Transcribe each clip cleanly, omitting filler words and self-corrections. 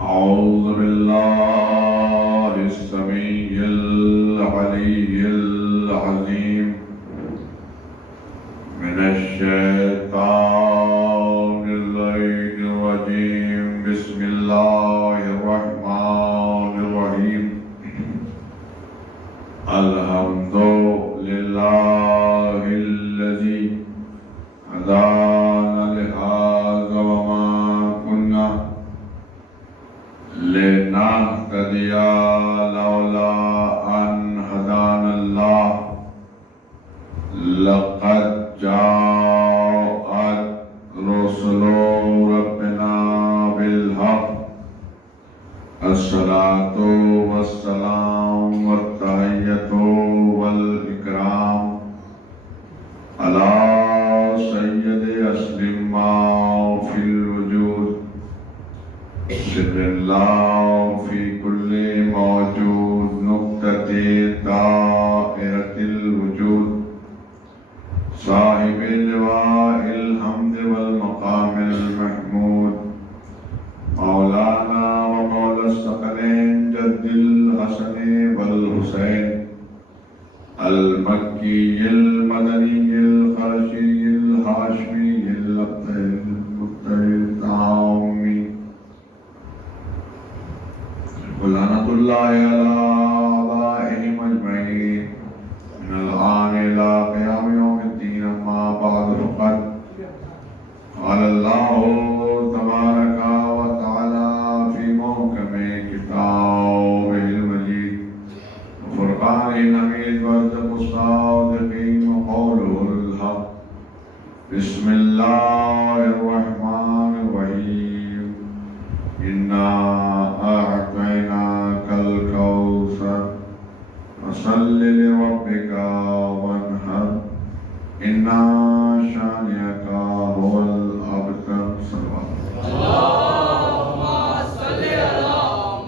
أعوذ بالله السميع العلي العظيم من الشيطان اللعين الرجيم. بسم الله الرحمن الرحيم. الحمد لله الذي هدانا لهذا وما كنا لنهتدي لولا أن هدانا الله. لقد جاءت رسل ربنا بالحق. الصلاة والسلام والتحية والإكرام على سيد أسلم ما في الوجود. سر الله في كل موجود. نقطة دائرة الوجود. صاحب لواء الحمد والمقام المحمود. مولانا ومولى الثقلين جد الحسن والحسين المكي المدني القرشي الهاشمي الطاهمي. ولعنة الله على آبائهم أجمعين من الآن إلى قيام يوم الدين. أما بعد فقد قال الله تبارك وتعالى في محكم كتابه المجيد وفرقانه الحميد وصدق الصادقين وقوله الحق. بسم الله الرحمن الرحيم. إنا أعطيناك الكوثر فصل لربك وانحر. إنا شانئك هو الأبتر. صلوات اللهم صل على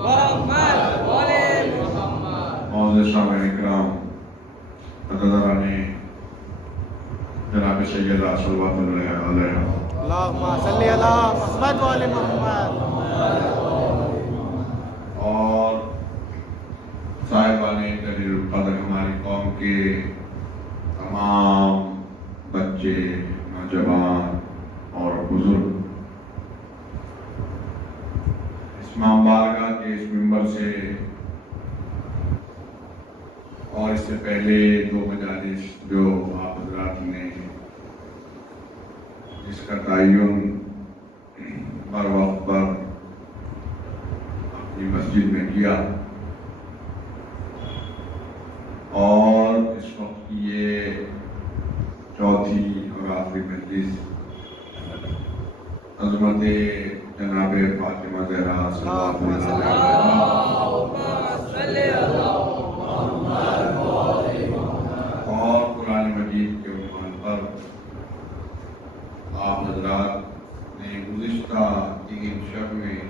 محمد وآل محمد. معزز سامعین اکرام، عزیزان جناب سیدہ صلوات اللہ علیہ اللهم صل على محمد وآل محمد. اور صاحبان جلیل القدر ہماری قوم کے تمام بچے، نوجوان اور بزرگ، اس امام بارگاہ کے اس منبر سے اور اس سے پہلے دو مجالس جو آپ حضرات نے جس کا تعین بر وقت پر اپنی مسجد میں کیا، اور اس وقت کی یہ چوتھی اور آخری مجلس عظمت جناب فاطمہ زہرا صلی اللہ علیہ وسلم اور قرآن مجید کے عنوان پر آپ حضرات نے گزشتہ 3 شب میں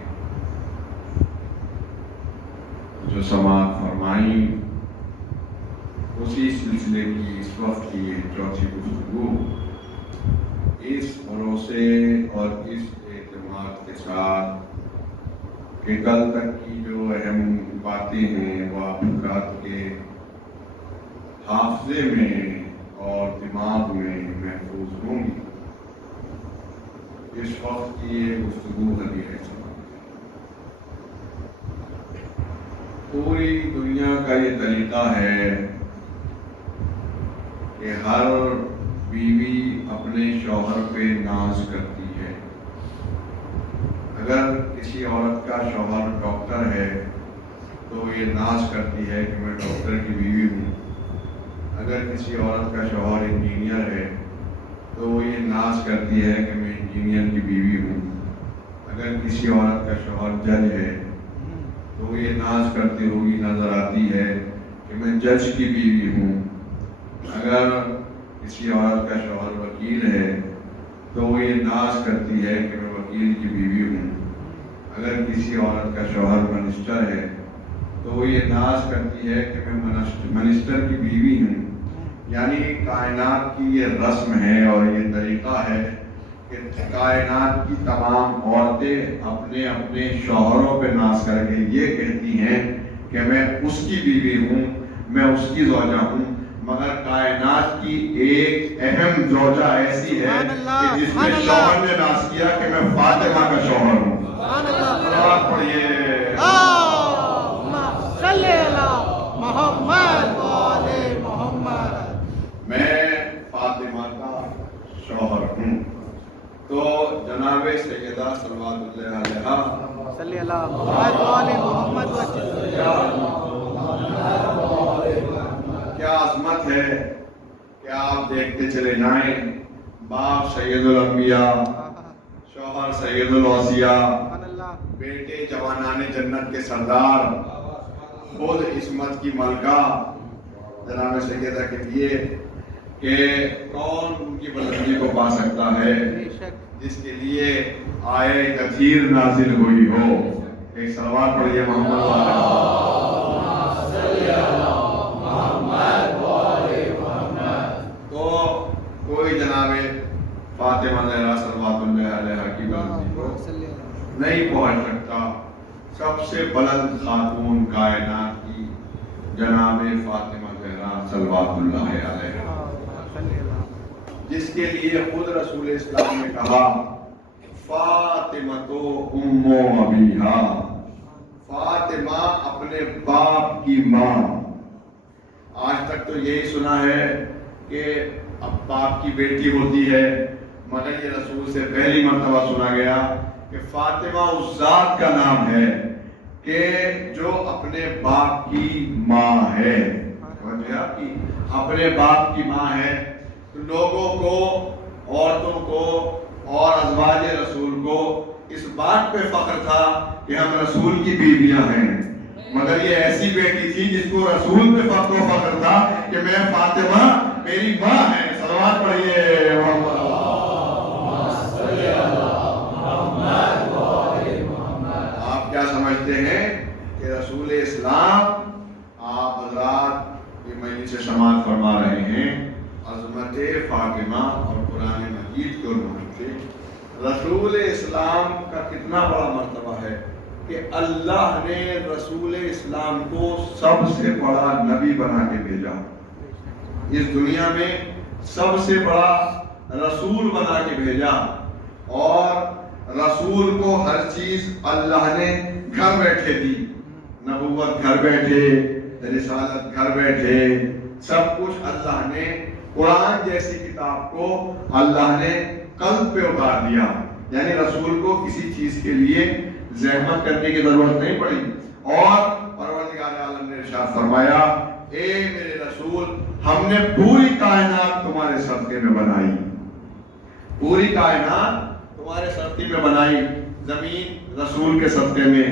جو سماعت فرمائی، اسی سلسلے کی اس وقت کی یہ چوتھی گفتگو اس بھروسے اور اس اعتماد کے ساتھ کہ کل تک کی جو اہم باتیں ہیں وہ آپ حضرات کے حافظے میں اور دماغ میں محفوظ ہوں گی، اس وقت کی یہ گفتگو ہدیہ ہے۔ پوری دنیا کا یہ طریقہ ہے کہ ہر بیوی اپنے شوہر پہ ناز کرتی ہے۔ اگر کسی عورت کا شوہر ڈاکٹر ہے تو یہ ناز کرتی ہے کہ میں ڈاکٹر کی بیوی ہوں۔ اگر کسی عورت کا شوہر انجینئر ہے تو وہ یہ ناز کرتی ہے کہ میں انجینئر کی بیوی ہوں۔ اگر کسی عورت کا شوہر جج ہے تو وہ یہ ناز کرتی ہوئی نظر آتی ہے کہ میں جج کی بیوی ہوں۔ اگر کسی عورت کا شوہر وکیل ہے تو وہ یہ ناز کرتی ہے کہ میں وکیل کی بیوی ہوں۔ اگر کسی عورت کا شوہر منسٹر ہے تو وہ یہ ناز کرتی ہے کہ میں منسٹر کی بیوی ہوں۔ یعنی کائنات کی یہ رسم ہے اور یہ طریقہ ہے کہ کائنات کی تمام عورتیں اپنے اپنے شوہروں پہ ناز کر کے یہ کہتی ہیں کہ میں اس کی بیوی ہوں، میں اس کی زوجہ ہوں، مگر کائنات کی ایک اہم زوجہ ایسی ہے کہ جس میں شوہر نے ناز کیا کہ میں فاطمہ کا شوہر ہوں۔ صلوات پڑھیے۔ اللہم صلی علی محمد وآل محمد۔ میں فاطمہ کا شوہر ہوں۔ تو جناب سیدہ صلوات اللہ علیہا صلی علی محمد وآل محمد کیا عظمت ہے کہ آپ دیکھتے چلے جائیں، باپ سید الانبیاء، شوہر سید الاوصیاء، بیٹے جوانان جنت کے سردار، خود عصمت کی ملکہ جناب سیدہ کے لیے کہ کون ان کی بلندی کو پا سکتا ہے جس کے لیے آئے کثیر نازل ہوئی ہو۔ ایک صلوات پڑھیے محمد تو کوئی جناب فاطمہ زہرا صلوات اللہ علیہا کی بلندی کو نہیں پہنچ سکتا۔ سب سے بلند خاتون کائنات کی جناب فاطمہ زہرا صلوات اللہ علیہا، جس کے لیے خود رسول اسلام نے کہا فاطمہ تو ام ابیہا، فاطمہ اپنے باپ کی ماں۔ آج تک تو یہی سنا ہے کہ اب باپ کی بیٹی ہوتی ہے، مگر یہ رسول سے پہلی مرتبہ سنا گیا کہ فاطمہ اس ذات کا نام ہے کہ جو اپنے باپ کی ماں ہے، اپنے باپ کی ماں ہے۔ تو لوگوں کو، عورتوں کو اور ازواج رسول کو اس بات پہ فخر تھا کہ ہم رسول کی بیویاں ہیں، مگر یہ ایسی بیٹی تھی جس کو رسول پہ فخر تھا کہ میں فاطمہ میری ماں ہے۔ صلوات پڑھیے محمد۔ آپ کیا سمجھتے ہیں کہ رسول اسلام، آپ حضرات یہ مجلس سے سماعت فرما رہے ہیں، عظمت فاطمہ اور قرآن مجید کے عنوان سے رسول اسلام کا کتنا بڑا مرتبہ ہے کہ اللہ نے رسول اسلام کو سب سے بڑا نبی بنا کے بھیجا، اس دنیا میں سب سے بڑا رسول بنا کے بھیجا، اور رسول کو ہر چیز اللہ نے گھر بیٹھے دی، نبوت گھر بیٹھے، رسالت گھر بیٹھے، سب کچھ اللہ نے، قرآن جیسی کتاب کو اللہ نے قلب پہ اتار دیا، یعنی رسول کو کسی چیز کے لیے زحمت کرنے کی ضرورت نہیں پڑی۔ اور پروردگار عالم نے ارشاد فرمایا اے میرے رسول، ہم نے پوری کائنات تمہارے صدقے میں بنائی، پوری کائنات تمہارے صدقے میں بنائی، زمین رسول کے صدقے میں،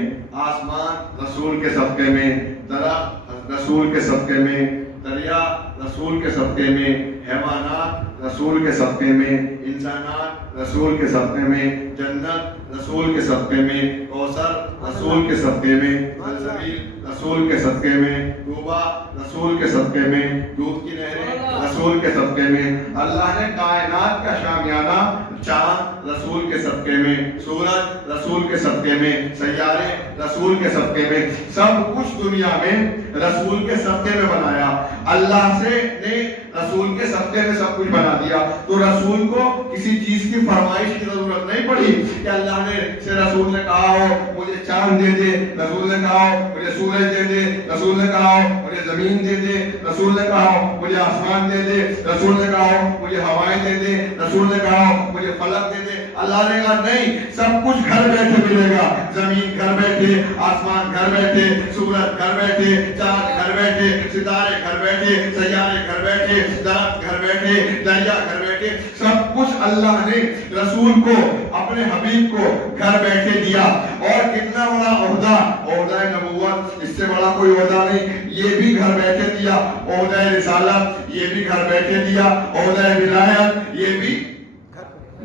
آسمان رسول کے صدقے میں، درخت رسول کے صدقے میں، دریا رسول کے صدقے میں، حیوانات رسول کے صدقے میں، انسانات رسول کے صدقے میں، جنت رسول کے صدقے میں، کوثر رسول کے صدقے میں، زلزبیل رسول کے صدقے میں، طوبہ رسول کے صدقے میں، دودھ کی نہریں رسول کے صدقے میں۔ اللہ نے کائنات کا شامیانہ، چاند رسول کے صدقے میں، سورج رسول کے صدقے میں، سیارے رسول کے صدقے میں، سب کچھ دنیا میں رسول کے صدقے میں بنایا۔ اللہ سے نے رسول کے صدقے میں سب کچھ بنا دیا، تو رسول کو کسی چیز کی فرمائش کی ضرورت نہیں پڑی کہ اللہ نے سے رسول نے کہا ہو مجھے چاند دے دے، رسول نے کہا ہو مجھے سورج دے دے، رسول نے کہا ہو مجھے زمین دے دے، رسول نے کہا ہو مجھے آسمان دے دے، رسول نے کہا ہو مجھے ہوائیں دے دے، رسول نے کہا ہو مجھے فلک دے دے۔ اللہ نے کہا نہیں، سب کچھ گھر بیٹھے ملے گا، زمین گھر بیٹھے، آسمان گھر بیٹھے، سورج گھر بیٹھے، چاند گھر بیٹھے، ستارے گھر بیٹھے، سیارے گھر بیٹھے، درخت گھر بیٹھے، دریا گھر بیٹھے، سب کچھ اللہ نے رسول کو، اپنے حبیب کو گھر بیٹھے دیا۔ اور کتنا بڑا عہدہ، عہدہ نبوت، اس سے بڑا کوئی عہدہ نہیں، یہ بھی گھر بیٹھے دیا۔ عہدہ رسالت یہ بھی گھر بیٹھے دیا، عہدہ ولایت یہ بھی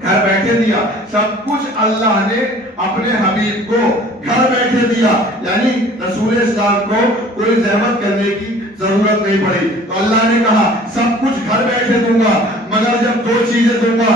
گھر بیٹھے دیا۔ سب کچھ اللہ نے اپنے حبیب کو گھر بیٹھے دیا، یعنی رسول اسلام کو کوئی زحمت کرنے کی ضرورت نہیں پڑی۔ تو اللہ نے کہا سب کچھ گھر بیٹھے دوں گا، مگر جب دو چیزیں دوں گا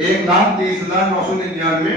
1,30,999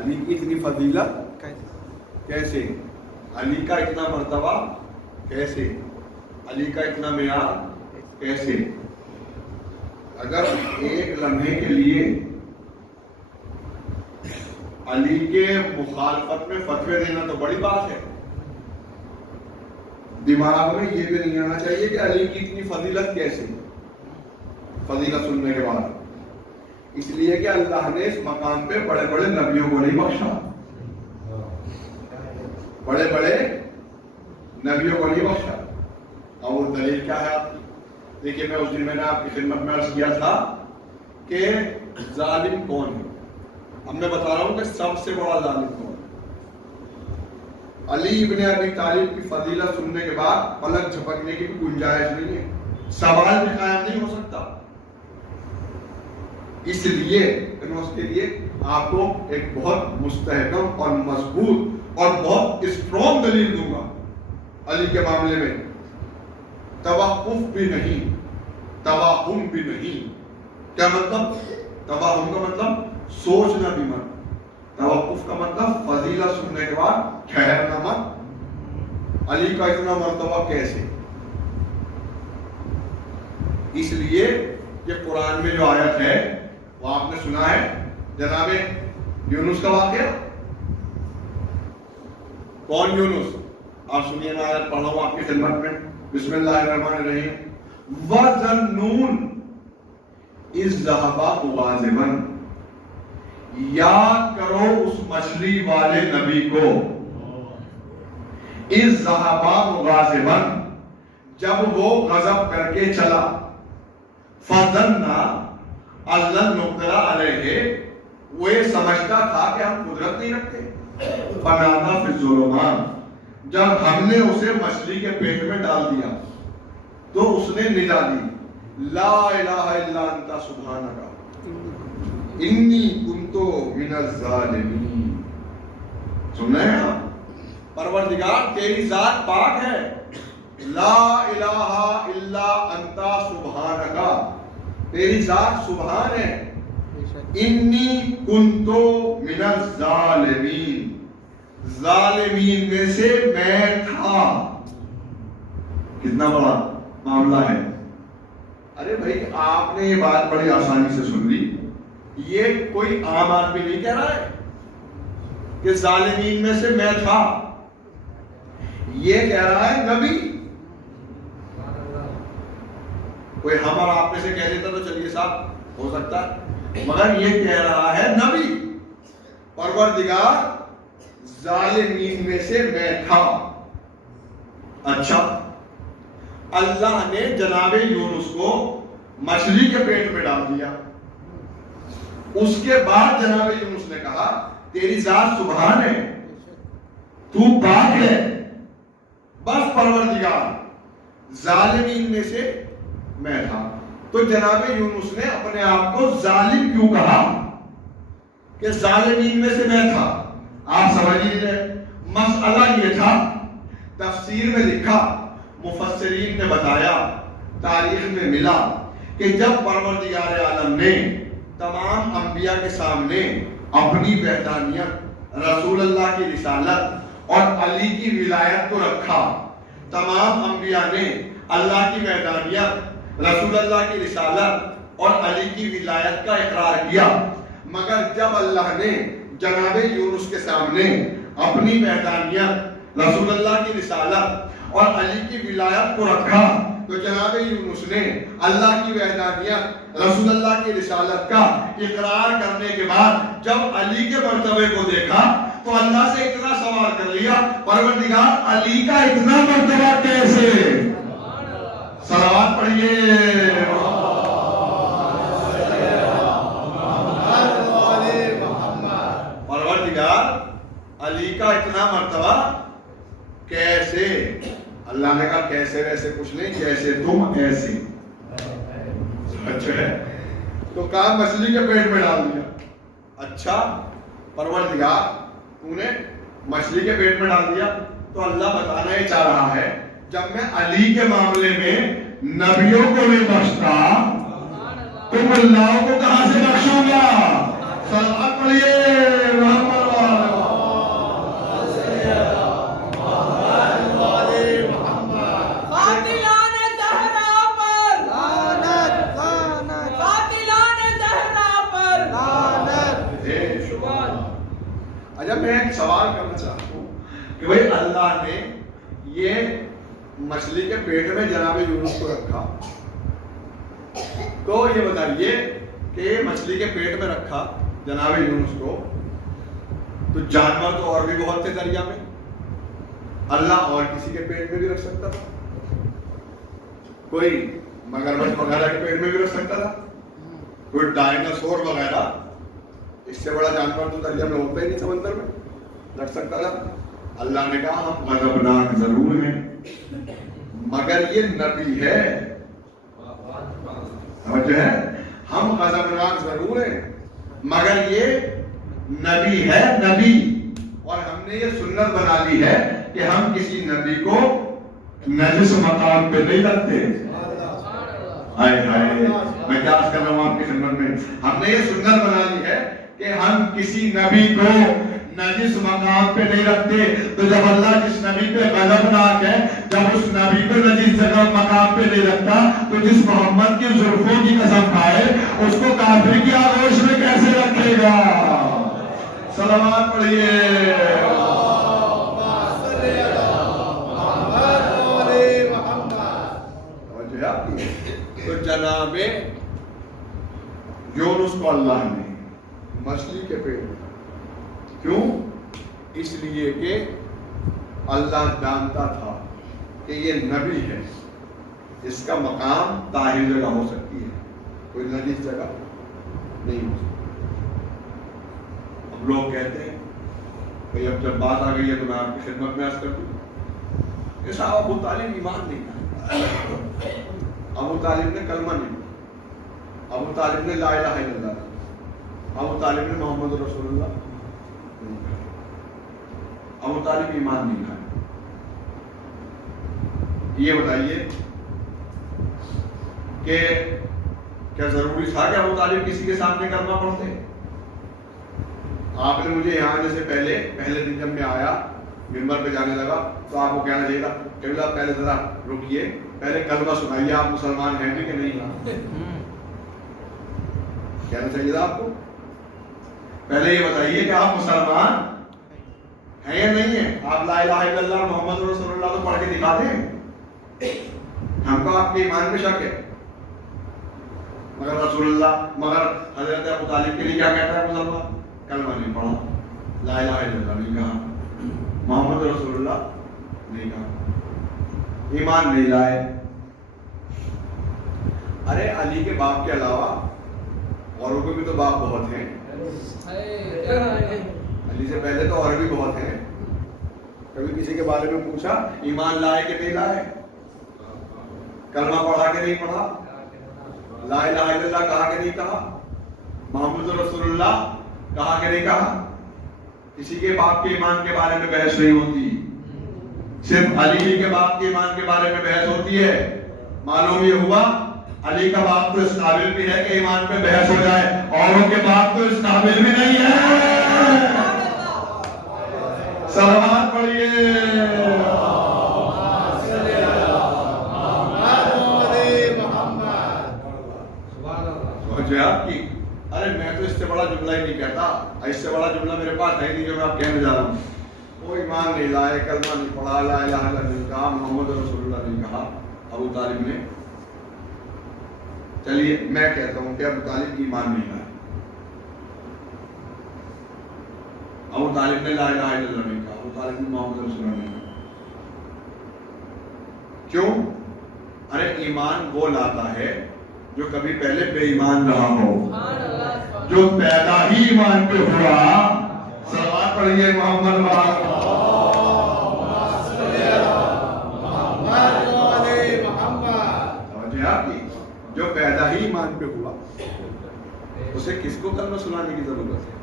علی کی اتنی فضیلت کیسے، علی کا اتنا مرتبہ کیسے، علی کا اتنا معیار کیسے؟ اگر ایک لمحے کے لیے علی کے مخالفت میں فتوے دینا تو بڑی بات ہے، دماغ میں یہ بھی نہیں آنا چاہیے کہ علی کی اتنی فضیلت کیسے، فضیلت سننے کے بعد، اس لیے کہ اللہ نے اس مقام پہ بڑے بڑے نبیوں کو نہیں بخشا، بڑے بڑے نبیوں کو نہیں بخشا۔ اور دلیل کیا ہے آپ کی؟ دیکھیے میں اس دن میں نے آپ کی خدمت میں عرض کیا تھا کہ ظالم کون ہے، اب میں بتا رہا ہوں کہ سب سے بڑا ظالم کون ہے۔ علی ابن ابی طالب کی فضیلت سننے کے بعد پلک جھپکنے کی بھی گنجائش نہیں ہے، سوال بھی قائم نہیں ہو سکتا۔ اس لیے میں اس کے لیے آپ کو ایک بہت مستحکم اور مضبوط اور بہت اسٹرانگ دلیل دوں گا علی کے معاملے میں، توقف بھی نہیں، توہم بھی نہیں۔ کیا مطلب؟ توہم کا مطلب سوچنا بھی مت، توقف کا مطلب فضیلت سننے کے بعد ٹھہرنا مت۔ علی کا اتنا مرتبہ کیسے؟ اس لیے کہ قرآن میں جو آیت ہے وہ آپ نے سنا ہے، جناب یونس کا واقعہ۔ کون یونس؟ آپ سنیے، میں آیت پڑھ رہا ہوں آپ کی خدمت میں، بسم اللہ الرحمن الرحیم۔ وَظَنُّونَ اِذْ ذَهَبَ مُغَاضِبًا، یاد کرو اس مچھلی والے نبی کو، اِذْ ذَهَبَ مُغَاضِبًا، جب وہ غضب کر کے چلا، فَظَنَّ أَن لَّن نُقْدِرَ عَلَيْهِ، وہ یہ سمجھتا تھا کہ ہم قدرت نہیں رکھتے، فَنَادَىٰ فِي الظُّلُمَاتِ، جب ہم نے اسے مچھلی کے پیٹ میں ڈال دیا تو اس نے ندا دی، لا الہ الا انت سبحانک انی کنت من الظالمین۔ سن رہے ہیں آپ؟ پروردگار تیری ذات پاک ہے، لا الہ الا انت سبحانک، تیری ذات سبحان ہے، انی کنت من الظالمین، ظالمین میں سے میں تھا۔ کتنا بڑا معاملہ ہے۔ ارے بھائی آپ نے یہ بات بڑی آسانی سے سن لی، یہ کوئی عام آدمی نہیں کہہ رہا ہے کہ ظالمین میں سے میں تھا، یہ کہہ رہا ہے نبی۔ کوئی ہم اور آپ میں سے کہہ دیتا تو چلیے صاحب ہو سکتا ہے، مگر یہ کہہ رہا ہے نبی، پروردگار ظالمین میں سے میں تھا۔ اچھا، اللہ نے جناب یونس کو مچھلی کے پیٹ میں ڈال دیا، اس کے بعد جناب یونس نے کہا تیری ذات سبحان ہے، تو پاک ہے، بس پروردگار ظالمین میں سے میں تھا۔ تو جناب یونس نے اپنے آپ کو ظالم کیوں کہا کہ ظالمین میں سے میں تھا؟ آپ سمجھ لیجیے، مسئلہ یہ تھا، تفسیر میں لکھا، مفسرین نے بتایا، تاریخ میں ملا کہ جب پروردگار عالم نے تمام انبیاء کے سامنے اپنی وحدانیت، رسول اللہ کی رسالت اور علی کی ولایت کو رکھا، تمام انبیاء نے اللہ کی وحدانیت، رسول اللہ کی رسالت اور علی کی ولایت کا اقرار کیا، مگر جب اللہ نے جناب یونس کے سامنے اپنی وحدانیت، رسول اللہ کی رسالت اور علی کی ولایت کو رکھا تو جناب یونس نے اللہ کی وحدانیت، رسول اللہ کی رسالت کا اقرار کرنے کے بعد جب علی کے مرتبے کو دیکھا تو اللہ سے اتنا سوال کر لیا، پروردگار علی کا اتنا مرتبہ کیسے؟ صلوات پڑھیے۔ پروردگار علی کا اتنا مرتبہ کیسے؟ اللہ نے کہا کیسے ویسے کچھ نہیں، جیسے تم ایسے۔ اچھا ہے، تو کہا مچھلی کے پیٹ میں ڈال دیا۔ اچھا پروردگار تو نے مچھلی کے پیٹ میں ڈال دیا، تو اللہ بتانا یہ چاہ رہا ہے جب میں علی کے معاملے میں نبیوں کو نہیں بخشتا تم اللہ کو کہاں سے بخشوں گا؟ صلوات پڑھیے محمد اچھا میں ایک سوال کرنا چاہتا ہوں کہ بھائی اللہ نے یہ مچھلی کے پیٹ میں جناب یونس کو رکھا، تو یہ بتائیے کہ یہ مچھلی کے پیٹ میں رکھا جناب یونس کو، تو جانور تو اور بھی بہت تھے دریا میں، اللہ اور کسی کے پیٹ میں بھی رکھ سکتا تھا، کوئی مگرمچھ وغیرہ کے پیٹ میں بھی رکھ سکتا تھا، کوئی ڈائناسور وغیرہ، اس سے بڑا جانور تو دریا میں ہوتا ہی نہیں، سمندر میں رکھ سکتا تھا۔ اللہ نے کہا ہم غضبناک ضرور ہیں مگر یہ نبی ہے، سمجھ ہے، ہم غضبناک ضرور ہیں مگر یہ نبی ہے، نبی، اور ہم نے یہ سنت بنا لی ہے کہ ہم کسی نبی کو نجس مقام پہ نہیں رکھتے۔ ہائے ہائے، میں کیا کر رہا ہوں آپ کی خدمت میں، ہم نے یہ سنت بنا لی ہے کہ ہم کسی نبی کو نجس مقام پہ نہیں رکھتے، تو جب اللہ جس نبی پہ غضبناک ہے، جب اس نبی کو نجس جگہ مقام پہ نہیں رکھتا، تو جس محمد کی زلفوں کی قسم کھائے اس کو کافر کی آغوش میں کیسے رکھے گا؟ صلوات پڑھیے۔ تو جناب یونس کو اللہ نے مچھلی کے پیٹ میں، کیوں؟ اس لیے کہ اللہ جانتا تھا کہ یہ نبی ہے، اس کا مقام طاہر جگہ ہو سکتی ہے، کوئی نجس جگہ نہیں ہو سکتی۔ اب لوگ کہتے ہیں بھئی اب جب بات آ گئی ہے تو میں آپ کی خدمت میں عرض کر دوں، یہ صاحب ابو طالب ایمان نہیں تھا، ابو طالب نے کلمہ نہیں پڑھا، ابو طالب نے لا الہ الا اللہ، ابو طالب نے محمد رسول اللہ نہیں کہا، ابو طالب ایمان نہیں کھایا۔ یہ بتائیے کہ کیا ضروری تھا کہ ابو طالب کسی کے سامنے کلمہ پڑھتے؟ آپ نے مجھے یہاں آنے سے پہلے دن جب میں آیا منبر پہ جانے لگا تو آپ کو کہنا چاہیے تھا کہ پہلے ذرا رکیے، پہلے کلمہ سنائیے، آپ مسلمان ہیں بھی کہ نہیں؟ کہنا چاہیے تھا آپ کو، پہلے یہ بتائیے کہ آپ مسلمان ہیں یا نہیں ہیں؟ آپ لا الہ الا اللہ محمد رسول اللہ تو پڑھ کے دکھا دیں، ہم کو آپ کے ایمان میں شک ہے، مگر رسول اللہ، مگر حضرت ابو طالب کے لیے کیا کہتا ہے مسلمان؟ کلمہ نہیں پڑھا، لا الہ الا اللہ نہیں کہا، محمد رسول اللہ نہیں کہا، ایمان نہیں لائے۔ ارے علی کے باپ کے علاوہ اوروں کے بھی تو باپ بہت ہیں، علی سے پہلے تو اور بھی بہت ہیں، کبھی کسی کے بارے میں پوچھا ایمان لائے کہ نہیں لائے؟ کلمہ پڑھا کہ نہیں پڑھا؟ لا الہ الا اللہ کہا کہ نہیں کہا؟ محمد رسول اللہ کہا کہ نہیں کہا؟ کسی کے باپ کے ایمان کے بارے میں بحث نہیں ہوتی، صرف علی کے باپ کے ایمان کے بارے میں بحث ہوتی ہے۔ معلوم یہ ہوا علی کا باپ تو اس قابل بھی ہے کہ ایمان پہ بحث ہو جائے، اوروں کے باپ تو اس قابل بھی نہیں ہے۔ صلوات پڑھیے۔ آپ کی ارے میں تو اس سے بڑا جملہ ہی نہیں کہتا، اس سے بڑا جملہ میرے پاس ہے نہیں جو میں آپ کہنے جا رہا ہوں۔ وہ ایمان نہیں لائے، کلمہ نہیں پڑھا، لا الہ الا اللہ نہیں کہا، محمد رسول اللہ نہیں کہا ابو طالب نے۔ چلیے میں کہتا ہوں کہ ابو طالب ایمان نہیں لائے، ابو طالب نے لا الہ الا اللہ نہیں کہا، ابو طالب نے محمد رسول اللہ نہیں کہا۔ کیوں؟ ارے ایمان وہ لاتا ہے جو کبھی پہلے بے ایمان رہا ہو، جو پیدا ہی ایمان پہ ہوا۔ صلوات پڑھیے محمد جو پیدا ہی ایمان پہ ہوا اسے کس کو کلمہ سنانے کی ضرورت ہے؟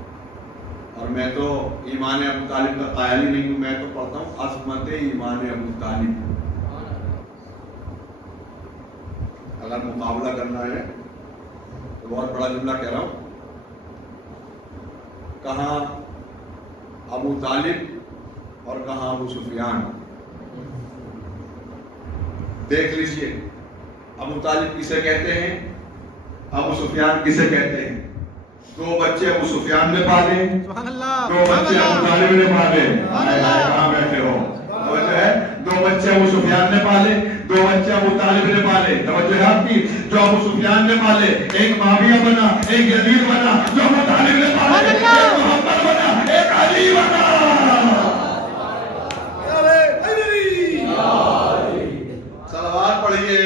اور میں تو ایمان ابو طالب کا قائل ہی نہیں ہوں، میں تو پڑھتا ہوں عظمت ایمان ابو طالب۔ اگر مقابلہ کرنا ہے تو بہت بڑا جملہ کہہ رہا ہوں، کہاں ابو طالب اور کہاں ابو سفیان، دیکھ لیجئے ابو طالب کسے کہتے ہیں، ابو سفیان کسے کہتے ہیں۔ 2 بچے ابو سفیان نے پالے، سبحان اللہ 2 بچے ابو طالب نے پالے، کہاں بیٹھے ہو؟ توجہ ہے، 2 بچے ابو سفیان نے پالے، 2 بچے ابو طالب نے پالے، توجہ ہے آپ کی، جو ابو سفیان نے پالے، ایک معاویہ بنا، ایک یزید بنا، جو ابو طالب نے پالے، ایک محمد بنا، ایک علی بنا۔ صلوات پڑھیے۔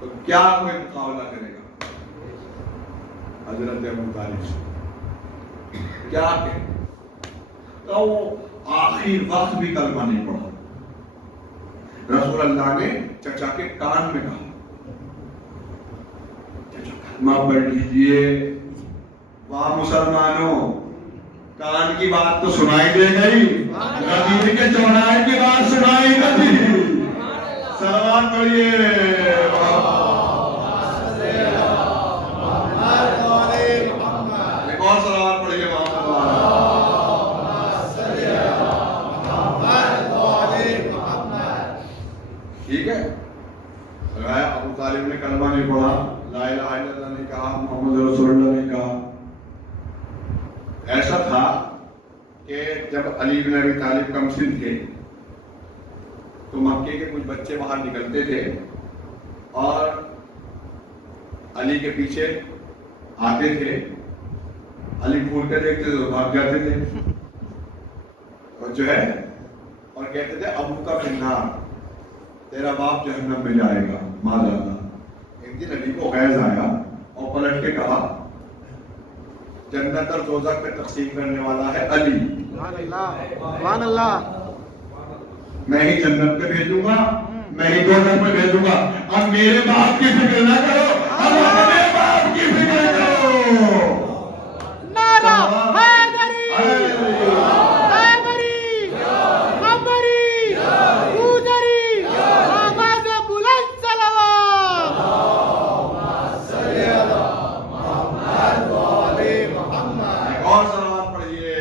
تو کیا کوئی مقابلہ کرے گا حضرت ابو طالب سے؟ کیا کہ تو وہ آخر وقت بھی کلمہ نہیں پڑھا، رسول اللہ نے چچا کے کان میں کہا چچا کلمہ پڑھ لیجئے۔ وہاں مسلمانوں کان کی بات تو سنائی دے گئی، ندی کے چوراہے کی بات سنائی نہ دی۔ صلوات پڑھیے۔ ایک اور صلوات پڑھیے ٹھیک ہے۔ ابو طالب نے کلمہ نہیں پڑھا، لا الہ الا اللہ نہیں کہا، محمد رسول اللہ نہیں کہا۔ ایسا تھا کہ جب علی بن ابی طالب کم سن تھے تو مکے کے کچھ بچے باہر نکلتے تھے اور علی کے پیچھے آتے تھے، علی پھول کے دیکھتے تھے تو بھاگ جاتے تھے اور جو ہے اور کہتے تھے ابو کا فنار، تیرا باپ جہنم میں جائے گا معاذ اللہ۔ ایک دن علی کو غیظ آیا اور پلٹ کے کہا جنت اور دوزخ پہ تقسیم کرنے والا ہے علی، سبحان اللہ سبحان اللہ، میں ہی جنت پہ بھیجوں گا، میں ہی دوزخ پہ بھیجوں گا۔ اب میرے باپ کی فکر نہ کرو، اب اپنے باپ کی فکر کرو۔ نعرہ حیدری حیدری قمری گوجری، آواز بلند صلوات۔ اور صلوات پڑھیے۔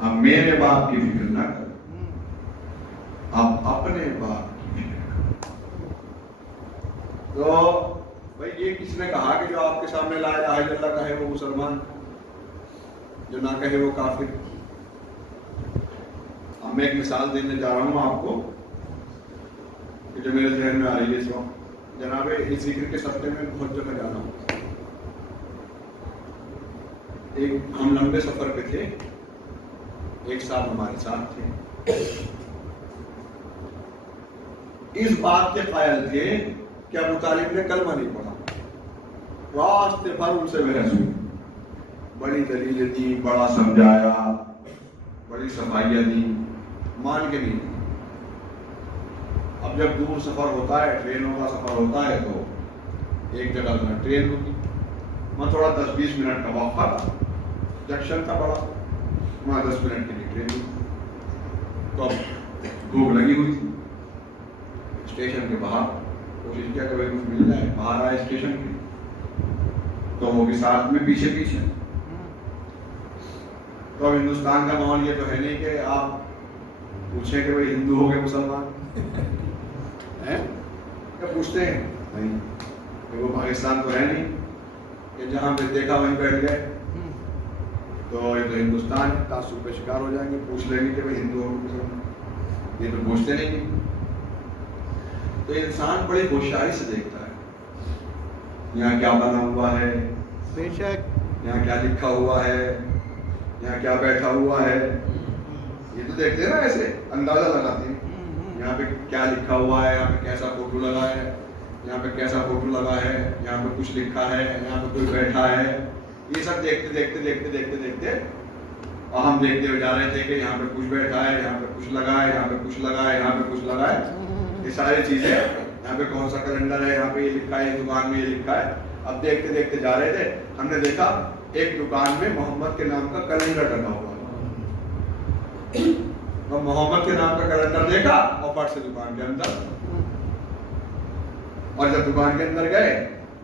اب میرے باپ کی فکر نہ کرو، اب اپنے باپ کی فکر کرو۔ تو بھائی یہ کس نے کہا کہ جو آپ کے سامنے لا الہ الا اللہ کہے وہ مسلمان، جو نہ کہے وہ کافر؟ اب میں ایک مثال دینے جا رہا ہوں آپ کو کہ جو میرے ذہن میں آ رہی ہے اس وقت۔ جناب اس ذکر کے سفر میں بہت جگہ جانا ہوں، ایک ہم لمبے سفر پہ تھے، ایک صاحب ہمارے ساتھ تھے، اس بات کے قائل تھے کہ ابو طالب نے کلمہ نہیں پڑھا، راستے بھر ان سے بحث ہوئی، بڑی دلیل دی، بڑا سمجھایا، بڑی صفائیاں دی، مان کے نہیں۔ اب جب دور سفر ہوتا ہے، ٹرینوں کا سفر ہوتا ہے تو ایک جگہ جو ہے ٹرین ہوتی، وہاں تھوڑا 10-20 منٹ کا وقفہ تھا، جنکشن تھا بڑا، وہاں 10 منٹ کے لیے ٹرین ہوئی۔ تو اب بھوک لگی ہوئی تھی، اسٹیشن کے باہر کوشش کیا کہ کچھ مل جائے، باہر آئے اسٹیشن کے تو وہ بھی ساتھ میں پیچھے پیچھے۔ تو اب ہندوستان کا ماحول یہ تو ہے نہیں کہ آپ پوچھیں کہ بھائی ہندو ہو گئے مسلمان کیا پوچھتے ہیں؟ نہیں، کہ وہ پاکستان تو ہے نہیں کہ جہاں پہ دیکھا وہیں بیٹھ گئے، تو یہ تو ہندوستان ہے، تعصب کا شکار ہو جائیں گے، پوچھ لیں گے کہ بھائی ہندو ہو گئے مسلمان، یہ تو پوچھتے نہیں۔ تو انسان بڑی ہوشیاری سے دیکھتا ہے، یہاں کیا بنا ہوا ہے، بے شک یہاں کیا لکھا ہوا ہے، یہاں کیا بیٹھا ہوا ہے، یہ تو دیکھتے ہیں نا، ایسے اندازہ لگاتے ہیں یہاں پہ کیا لکھا ہوا ہے، یہاں پہ کیسا فوٹو لگا ہے، یہاں پہ کیسا فوٹو لگا ہے، یہاں پہ کچھ لکھا ہے، یہاں پہ کوئی بیٹھا ہے، یہ سب دیکھتے دیکھتے دیکھتے دیکھتے دیکھتے اور ہم دیکھتے ہوئے جا رہے تھے کہ یہاں پہ کچھ بیٹھا ہے، یہاں پہ کچھ لگا ہے، یہاں پہ کچھ لگا ہے، یہاں پہ کچھ لگا ہے، یہ ساری چیزیں، یہاں پہ کون سا کیلنڈر ہے، یہاں پہ یہ لکھا ہے، دکان میں یہ لکھا ہے۔ اب دیکھتے دیکھتے جا رہے تھے، ہم نے دیکھا ایک دکان میں محمد کے نام کا کیلنڈر ٹنگا ہوا ہے، اور محمد کے نام کا کیلنڈر دیکھا اور پٹ سے دکان کے اندر، اور جب دکان کے اندر گئے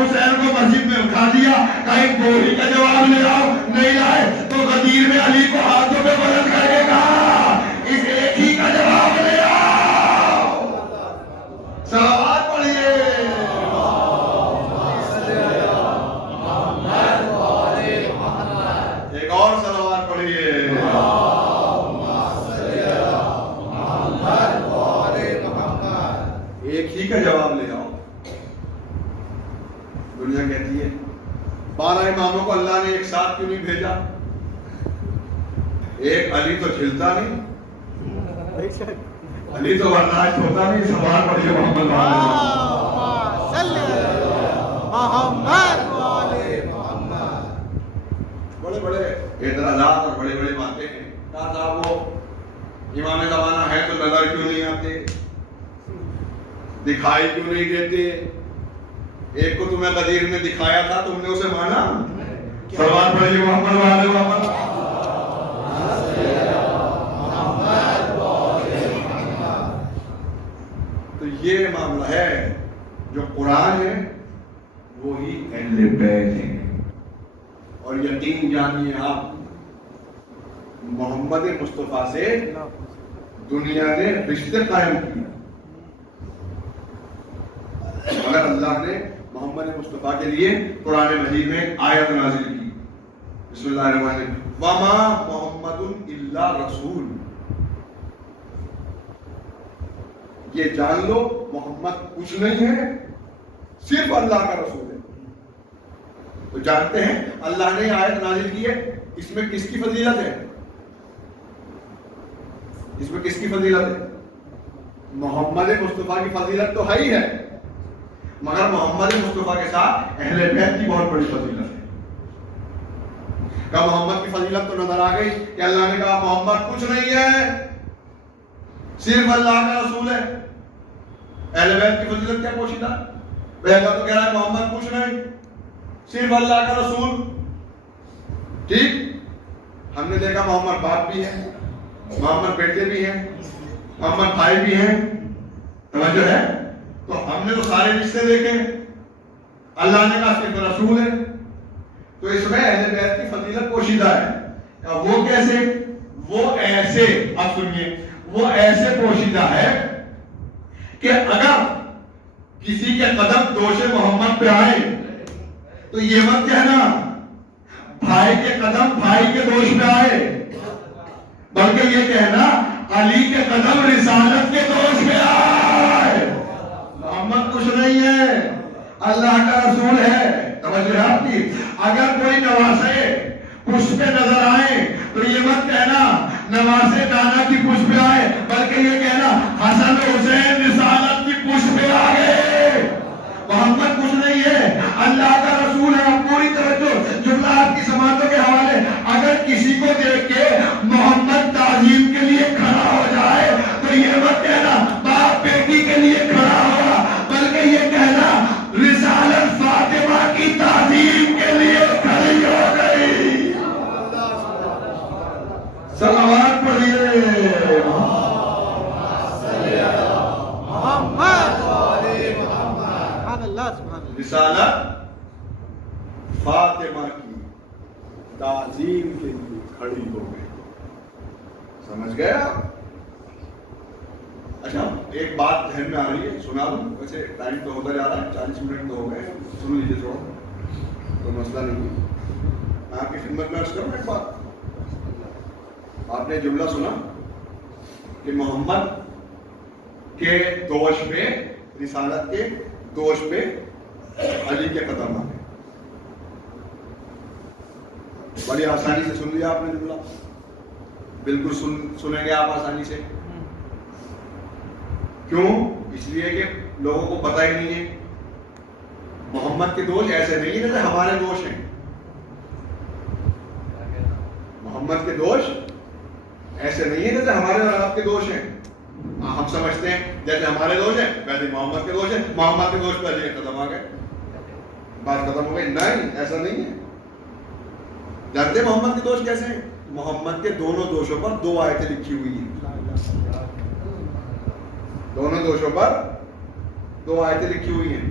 حسین کو مسجد میں اٹھا دیا، کہیں گولی کا جواب لے آؤ، نہیں لائے تو غدیر میں علی کو ہاتھوں پہ بلند کر کے کہا اس ایک ہی کا جواب لے آؤ۔ صلوات پڑھیے۔ ایک اور صلوات پڑھیے۔ ایک ہی کا جواب لے آؤ۔ دنیا کہتی ہے 12 اماموں کو اللہ نے ایک ساتھ کیوں نہیں بھیجا؟ ایک علی تو جھلتا نہیں، علی تو برداشت ہوتا نہیں۔ سوال پڑھیے محمد بڑے بڑے اعتراضات اور بڑے بڑے باتیں ہیں۔ کہا صاحب وہ امام زمانہ ہے تو نظر کیوں نہیں آتے، دکھائی کیوں نہیں دیتے؟ ایک کو تمہیں غدیر نے دکھایا تھا، تم نے اسے مانا؟ سوال پڑھیے محمد والے محمد۔ تو یہ معاملہ ہے، جو قرآن ہے وہی اہل بیت ہیں، اور یقین جانیے آپ محمد مصطفیٰ سے دنیا نے رشتے قائم کیے، مگر اللہ نے محمد مصطفیٰ کے لیے قرآن مجید میں آیت نازل کی۔ بسم اللہ الرحمن الرحیم، وما محمد الا رسول، یہ جان لو محمد کچھ نہیں ہے، صرف اللہ کا رسول ہے۔ تو جانتے ہیں اللہ نے آیت نازل کی ہے، اس میں کس کی فضیلت ہے؟ اس میں کس کی فضیلت ہے؟ محمد مصطفیٰ کی فضیلت تو ہے ہی ہے، مگر محمد مصطفیٰ کے ساتھ اہل بیت کی بہت بڑی فضیلت ہے۔ کیا محمد کی فضیلت تو نظر آ گئی کہ اللہ نے کہا محمد کچھ نہیں ہے، صرف اللہ کا رسول ہے۔ اہل بیت کی فضیلت کیا پوشیدہ؟ پہلا تو کہہ رہا ہے محمد کچھ نہیں، صرف اللہ کا رسول۔ ٹھیک، ہم نے دیکھا محمد باپ بھی ہے، محمد بیٹے بھی ہیں، محمد بھائی بھی ہیں، توجہ ہے؟ تو ہم نے تو سارے رشتے دیکھے، اللہ نے کہا صرف رسول ہے، تو اس میں اہل بیت کی فضیلت پوشیدہ ہے۔ وہ کیسے؟ وہ ایسے، اب سنیے، وہ ایسے پوشیدہ ہے کہ اگر کسی کے قدم دوش محمد پہ آئے تو یہ مت کہنا بھائی کے قدم بھائی کے دوش پہ آئے، بلکہ یہ کہنا علی کے قدم رسالت کے دوش پہ آئے۔ محمد کچھ نہیں ہے، اللہ کا رسول ہے۔ توجہ آپ کی، اگر کوئی نواسے پشت پہ نظر آئے تو یہ مت کہنا نواسے دانا کی پشت پہ آئے، بلکہ یہ کہنا حسن حسین رسالت کی پشت پہ آ گئے۔ محمد کچھ نہیں ہے، اللہ کا رسول ہے۔ پوری توجہ، جملہ آپ کی سماعتوں کے حوالے، اگر کسی کو دیکھ کے محمد تعظیم کے لیے کھڑا ہو جائے تو یہ مت کہنا باپ بیٹی کے لیے کھڑا ہوا، بلکہ یہ کہنا رسالت فاطمہ کی تعظیم کے لیے کھڑی ہو گئی۔ صلوات پڑھیے۔ رسالت فاطمہ کی تعظیم کے لیے کھڑی ہو گئی۔ سمجھ گئے آپ؟ اچھا، ایک بات ذہن میں آ رہی ہے، سنا دوں؟ ویسے ٹائم تو ہوتا جا رہا ہے، 40 منٹ تو ہو گئے، سن لیجیے تھوڑا، کوئی مسئلہ نہیں ہے۔ میں آپ کی خدمت میں عرض کروں ایک بات۔ آپ نے جملہ سنا کہ محمد کے دوش پہ، رسالت کے دوش پہ علی کے قدم آ گئے۔ بڑی آسانی سے سن لیا آپ نے جملہ، بالکل سنیں گے آپ آسانی سے۔ کیوں؟ اس لیے کہ لوگوں کو پتہ ہی نہیں ہے محمد کے دوش ایسے نہیں ہیں جیسے ہمارے دوش ہیں۔ محمد کے دوش ایسے نہیں ہیں جیسے ہمارے اور آپ کے دوش ہیں۔ ہم سمجھتے ہیں جیسے ہمارے دوش ہیں ویسے محمد کے دوش ہیں، محمد کے دوش پہ علی کے قدم آ گئے، بات ختم ہو گئی۔ نہیں، ایسا نہیں ہے۔ جانتے محمد کے دوش کیسے ہیں؟ محمد کے دونوں دوشوں پر 2 آیتیں لکھی ہوئی ہیں، دونوں دوشوں پر 2 آیتیں لکھی ہوئی ہیں۔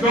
2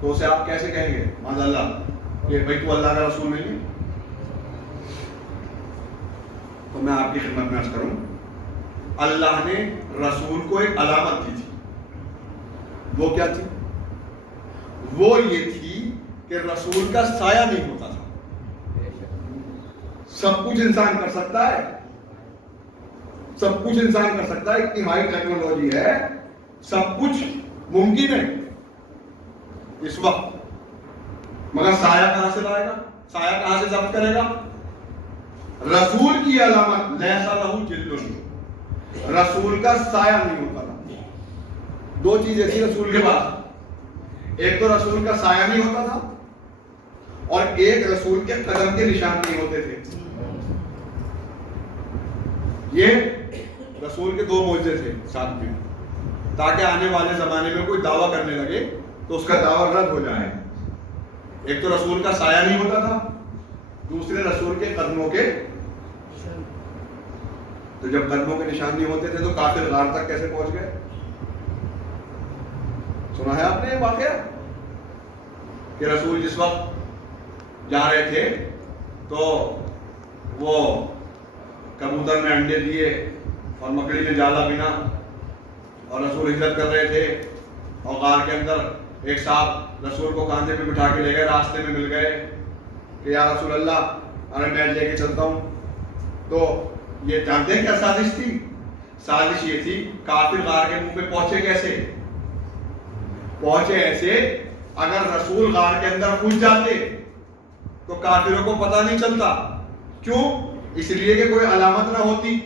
تو اسے آپ کیسے کہیں گے معاذ اللہ کہ بھائی تو اللہ کا رسول نہیں ہے؟ تو میں آپ کی خدمت میں عرض کروں، اللہ نے رسول کو ایک علامت دی تھی، وہ کیا تھی؟ وہ یہ تھی کہ رسول کا سایہ نہیں ہوتا تھا۔ سب کچھ انسان کر سکتا ہے، سب کچھ انسان کر سکتا ہے، اتنی ہائی ٹیکنالوجی ہے، سب کچھ ممکن ہے اس وقت، مگر سایہ کہاں سے لائے گا؟ سایہ کہاں سے ضبط کرے گا؟ رسول کی علامت لیسا لہو جلد، رسول کا سایہ نہیں ہوتا تھا۔ دو چیزیں تھی رسول کے پاس، ایک تو رسول کا سایہ نہیں ہوتا تھا، اور ایک رسول کے قدم کے نشان نہیں ہوتے تھے۔ یہ رسول کے دو معجزے تھے ساتھ میں، تاکہ آنے والے زمانے میں کوئی دعویٰ کرنے لگے تو اس کا دعویٰ رد ہو جائے۔ ایک تو رسول کا سایہ نہیں ہوتا تھا، دوسرے رسول کے قدموں کے، تو جب قدموں کے نشان نہیں ہوتے تھے تو کافر غار تک کیسے پہنچ گئے؟ سنا ہے آپ نے یہ واقعہ کہ رسول جس وقت جا رہے تھے تو وہ کبوتر نے انڈے دیے اور مکڑی نے جالا بنا، اور رسول ہجرت کر رہے تھے، اور غار کے اندر ایک صاحب رسول کو کاندھے پہ بٹھا کے لے گئے، راستے میں مل گئے کہ یا رسول اللہ ارے میں لے کے چلتا ہوں۔ تو یہ جانتے ہیں کیا سازش تھی؟ سازش یہ تھی کافر غار کے منہ پہ پہنچے کیسے؟ پہنچے ایسے، اگر رسول غار کے اندر گھس جاتے تو کافروں کو پتہ نہیں چلتا۔ کیوں؟ اس لیے کہ کوئی علامت نہ ہوتی۔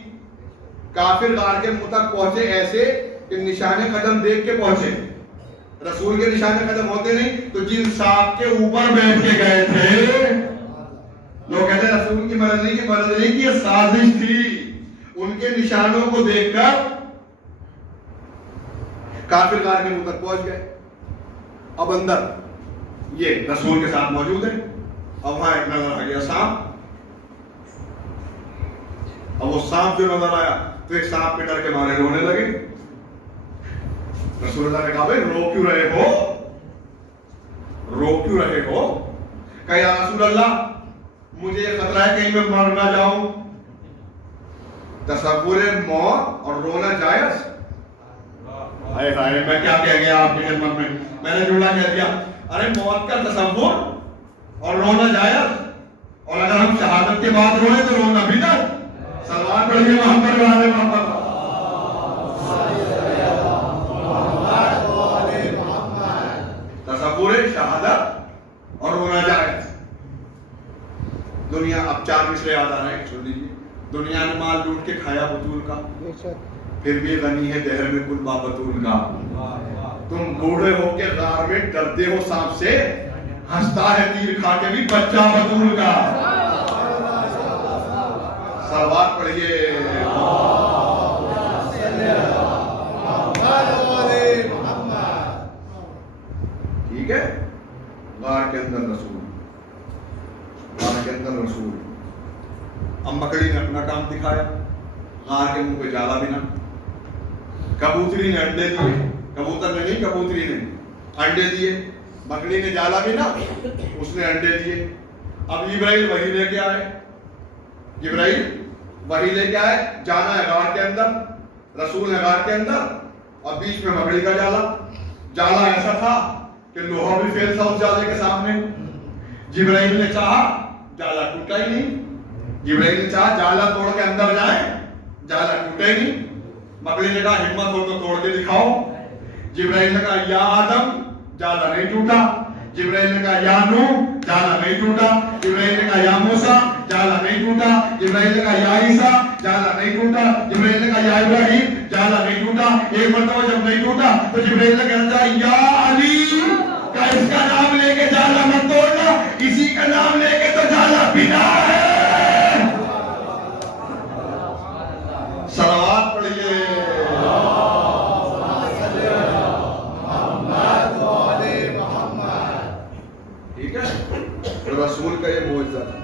کافر غار کے منہ تک پہنچے ایسے کہ نشان قدم دیکھ کے پہنچے، رسول کے نشان قدم ہوتے نہیں، تو جن سانپ کے اوپر بیٹھ کے گئے تھے لوگ کہتے ہیں رسول کی مدد نہیں کی، یہ سازش تھی۔ ان کے نشانوں کو دیکھ کر کافر غار کے منہ تک پہنچ گئے۔ اب اندر یہ رسول کے ساتھ موجود ہے، اب وہاں ایک نظر آ گیا سانپ، اب وہ سانپ جو نظر آیا تو ایک سانپ پہ ڈر کے مارے رونے لگے۔ رسول اللہ نے کہا بھائی رو کیوں رہے ہو، رو کیوں رہے ہو؟ کہا یا رسول اللہ مجھے یہ خطرہ ہے کہیں میں مر نہ جاؤں۔ تصور موت اور رونا جائز؟ میں کیا کہہ گیا آپ کی خدمت میں نے جملہ کہہ دیا، ارے موت کا تصور اور رونا جائز، اور اگر ہم شہادت کے بعد روئے تو رونا بھی نہ۔ صلوات پڑھیے محمد والے محمد۔ تصور شہادت اور رونا جائز۔ دنیا اب چار مصرے یاد آ رہے ہیں، سن لیجیے۔ دنیا نے مال لوٹ کے کھایا بطول کا، پھر بھی غنی ہے دہر میں کل با بطول کا۔ تم بوڑھے ہو کے غار میں ڈرتے ہو سانپ سے، ہنستا ہے تیر کھا کے بھی بچہ بطول کا۔ صلوات پڑھیے۔ ٹھیک ہے، غار کے اندر رسول، غار کے اندر رسول۔ اب مکڑی نے اپنا کام دکھایا، غار کے منہ پہ جالا بنا، کبوتری نے انڈے دیے، کبوتر نے نہیں کبوتری نے انڈے دیے، مکڑی نے جالا بنا، اس نے انڈے دیے۔ اب جبرائیل وحی لے کے آئے، جبرائیل وحی لے کے آئے، جانا ہے غار کے اندر، رسول ہے غار کے اندر، اور بیچ میں مکڑی کا جالا۔ جالا ایسا تھا کہ لوہا بھی فیل تھا اس جالے کے سامنے۔ جبرائیل نے چاہا، جالا ٹوٹا ہی نہیں۔ جبرائیل نے چاہا جالا توڑ کے اندر جائے، جالا ٹوٹا ہی نہیں۔ مکڑی نے کہا ہمت ہو تو توڑ کے دکھاؤ۔ جبرائیل نے کہا یا آدم، جالا نہیں ٹوٹا۔ جبرائیل نے کہا یا نوح، جالا نہیں ٹوٹا۔ جبرائیل نے کہا یا موسیٰ، جالا نہیں ٹوٹا۔ جبرائیل نے کہا یا عیسیٰ، جالا نہیں ٹوٹا۔ جبرائیل نے کہا یا ابراہیم، جالا نہیں ٹوٹا۔ ایک مرتبہ جب نہیں ٹوٹا تو جبرائیل نے کہا یا علی، کہ اس کا نام لے کے جالا مت توڑنا، اسی کا نام لے کے تو جالا بنا ہے۔ صلوات پڑھیے۔ ٹھیک ہے، رسول کا یہ معجزہ تھا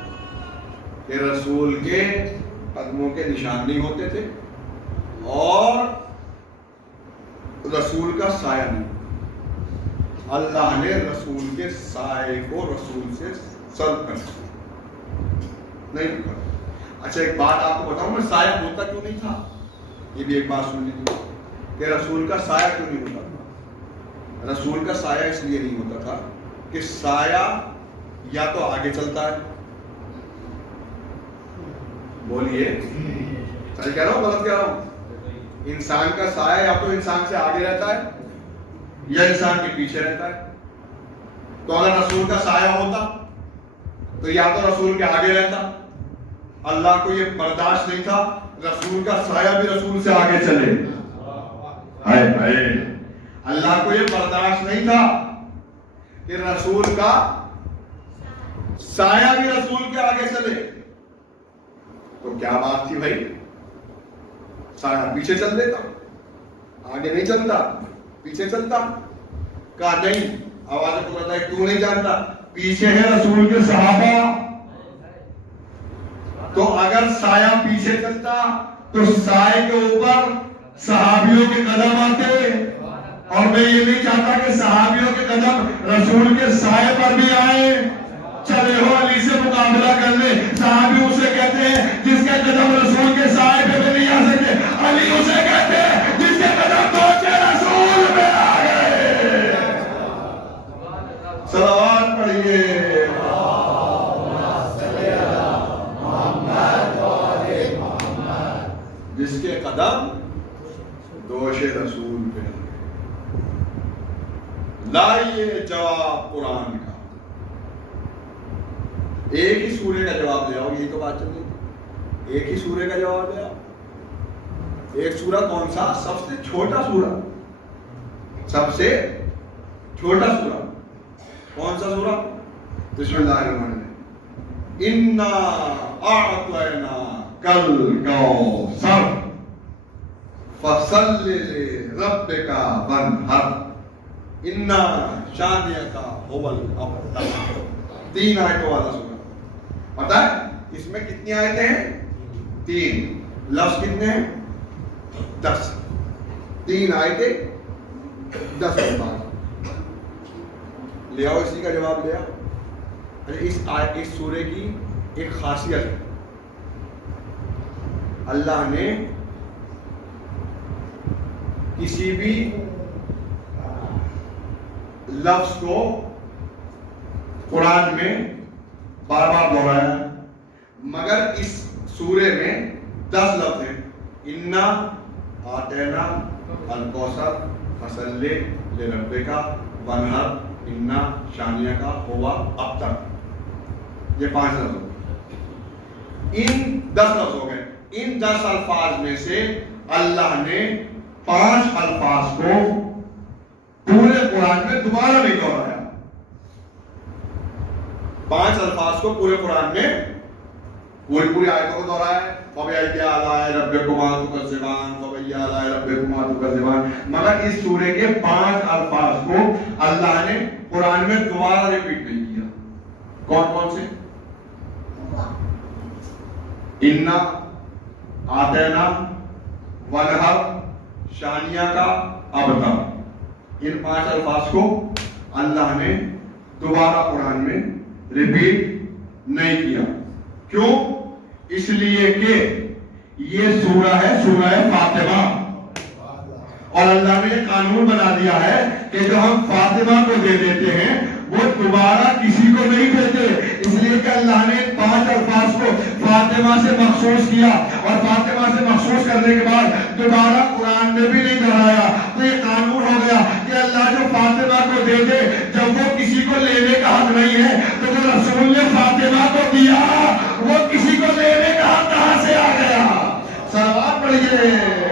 کہ رسول کے قدموں کے نشان نہیں ہوتے تھے اور رسول کا سایہ نہیں۔ اللہ نے رسول کے سائے کو رسول سے سلب کر دیا، نہیں رکھا۔ اچھا ایک بات آپ کو بتاؤں، میں سایہ ہوتا کیوں نہیں تھا؟ یہ بھی ایک بات سن لیجیے کہ رسول کا سایہ کیوں نہیں ہوتا تھا؟ رسول کا سایہ اس لیے نہیں ہوتا تھا کہ سایہ یا تو آگے چلتا ہے، بولیے صحیح کہہ رہا ہوں غلط کہہ رہا ہوں؟ انسان کا سایہ یا تو انسان سے آگے رہتا ہے یا انسان کے پیچھے رہتا ہے۔ تو اگر رسول کا سایہ ہوتا تو یا تو رسول کے آگے رہتا، اللہ کو یہ برداشت نہیں تھا رسول کا سایہ بھی رسول سے آگے چلے، ہائے ہائے، اللہ کو یہ برداشت نہیں تھا کہ رسول کا سایہ بھی رسول کے آگے چلے۔ تو کیا بات تھی بھائی؟ سایہ پیچھے چل دیتا، آگے نہیں چلتا، پیچھے چلتا۔ کہا نہیں، آواز کو بتایا کیوں نہیں جانتا؟ پیچھے ہے رسول کے صحابہ، تو اگر سایہ پیچھے چلتا تو سائے کے اوپر صحابیوں کے قدم آتے، اور میں یہ نہیں چاہتا کہ صحابیوں کے قدم رسول کے سائے پر بھی آئے۔ چلے ہو علی سے مقابلہ کر لے، صحابی اسے کہتے ہیں جس کے قدم رسول کے سائے پہ بھی نہیں آ سکتے، علی اسے کہتے ہیں جس کے قدم پہنچے رسول پہ آ گئے۔ صلوات پڑھیے۔ جس کے قدم دوش رسول پہ لائیے جواب قرآن کا۔ ایک ہی سورے کا جواب لے آؤ، یہی تو بات چل رہی ہے، ایک ہی سورے کا جواب لے آؤ۔ ایک سورہ کون سا؟ سب سے چھوٹا سورہ، سب سے چھوٹا سورہ کون سا سورہ؟ بسم اللہ الرحمن الرحیم۔ انا اعطینا کل کوثر فصل لربک وانحر انا شانئک هو الابتر۔ 3 آیتوں والا سورہ، پتہ ہے اس میں کتنی آیتیں ہیں؟ 3۔ لفظ کتنے ہیں؟ 10۔ 3 آیتیں 10 الفاظ۔ لے آؤ اسی کا جواب لے آؤ۔ اس سورے کی ایک خاصیت ہے، اللہ نے کسی بھی لفظ کو قرآن میں بار بار دہرایا، مگر اس سورے میں 10 لفظ ہیں۔ انا آتینا الکوثر فصل لربک وانحر انا شانئک هو الابتر۔ یہ 5 لفظ ہو گئے، ان 10 لفظ ہو گئے۔ ان 10 الفاظ میں سے اللہ نے 5 الفاظ کو پورے قرآن میں دوبارہ نہیں دہرایا۔ 5 الفاظ کو پورے قرآن میں پوری آیتوں کو دہرایا ہے۔ فَبِأَيِّ آلَاءِ رَبِّكُمَا تُكَذِّبَانِ فَبِأَيِّ آلَاءِ رَبِّكُمَا تُكَذِّبَانِ۔ مگر اس سورے کے 5 الفاظ کو اللہ نے قرآن میں دوبارہ ریپیٹ نہیں کیا۔ کون کون سے؟ انا آتینا وانحر شانئک ابتر۔ ان 5 الفاظ کو اللہ نے دوبارہ قرآن میں ریپیٹ نہیں کیا۔ کیوں؟ اس لیے کہ یہ سورہ ہے سورہ فاطمہ، اور اللہ نے قانون بنا دیا ہے کہ جو ہم فاطمہ کو دے دیتے ہیں وہ دوبارہ کسی کو نہیں دیتے، اس لیے کہ اللہ نے 5 الفاظ کو فاطمہ سے مخصوص کیا، اور فاطمہ سے مخصوص کرنے کے بعد دوبارہ قرآن میں بھی نہیں دہرایا۔ تو یہ قانون ہو گیا کہ اللہ جو فاطمہ کو دے دے، جب وہ کسی کو لینے کا حق نہیں ہے، تو جو رسول نے فاطمہ کو دیا وہ کسی کو لینے کا حق کہاں سے آ گیا؟ صلوات پڑھیے۔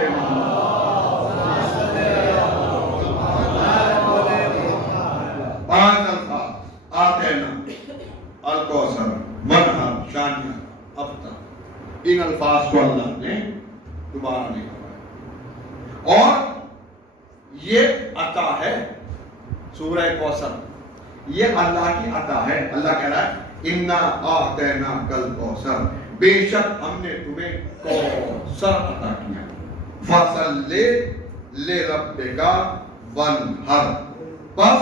الکوثر وانحر شانئک ابتر، ان الفاظ کو اللہ نے دوبارہ نہیں کہا، اور یہ عطا ہے سورہ کوثر، یہ اللہ کی عطا ہے۔ اللہ کہہ رہا ہے انا اعطیناک الکوثر، بے شک ہم نے تمہیں کوثر عطا کیا، فصل لربک وانحر، بس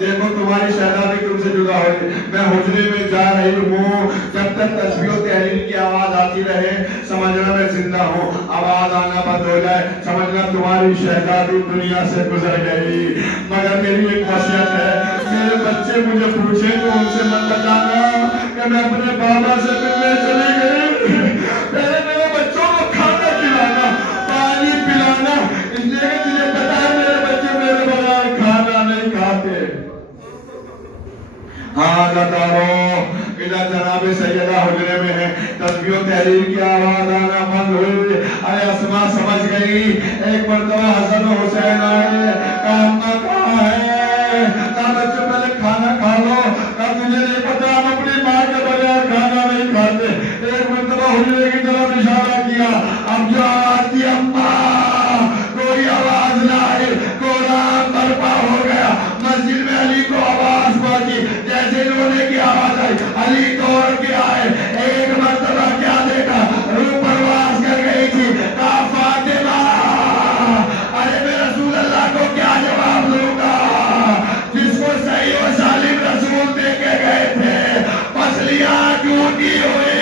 دیکھو تمہاری شہزادی تم سے جدا ہو گئی، میں حجرے میں جا رہی ہوں، جب تک تسبیح و تحلیل کی آواز آتی رہے سمجھنا میں زندہ ہوں، آواز آنا بند ہو جائے سمجھنا تمہاری شہزادی دنیا سے گزر گئی۔ مگر میری ایک وصیت ہے، میرے بچے مجھے پوچھیں تو ان سے مت بتانا کہ میں اپنے بابا سے ملنے چلی گئی۔ پہلے میرے بچوں کو کھانا کھلانا، پانی پلانا، اس لیے کہ تجھے پتا ہے میرے بچے میرے بغیر کھانا نہیں کھاتے۔ ہاں لتارو ادھر جناب سیدہ حجرے میں ہے، تسبیح و تحلیل کی آواز آنا بند ہوئی۔ ارے اسما سمجھ گئی، ایک مرتبہ حسن و حسین آئے، کہا اماں کہاں ہے؟ کہا بچے پہلے کھانا کھا لو۔ کہا تجھے نہیں پتا ہم اپنی ماں کے بغیر کھانا نہیں کھاتے۔ ایک مرتبہ حجرے کی طرف اشارہ کیا، اب جو آواز دی اماں، کوئی آواز نہ آئی، قرآن برپا ہو گیا۔ مسجد میں علی کو آواز پہنچی، جیسے رونے کی آواز آئی علی دوڑ کے آئے۔ ایک مرتبہ کیا دیکھا، روح پرواز کر گئی تھی، کہا فاطمہ ارے میں رسول اللہ کو کیا جواب دوں گا جس کو صحیح و سالم رسول دے کے گئے تھے، پسلیاں ٹوٹی ہوئی۔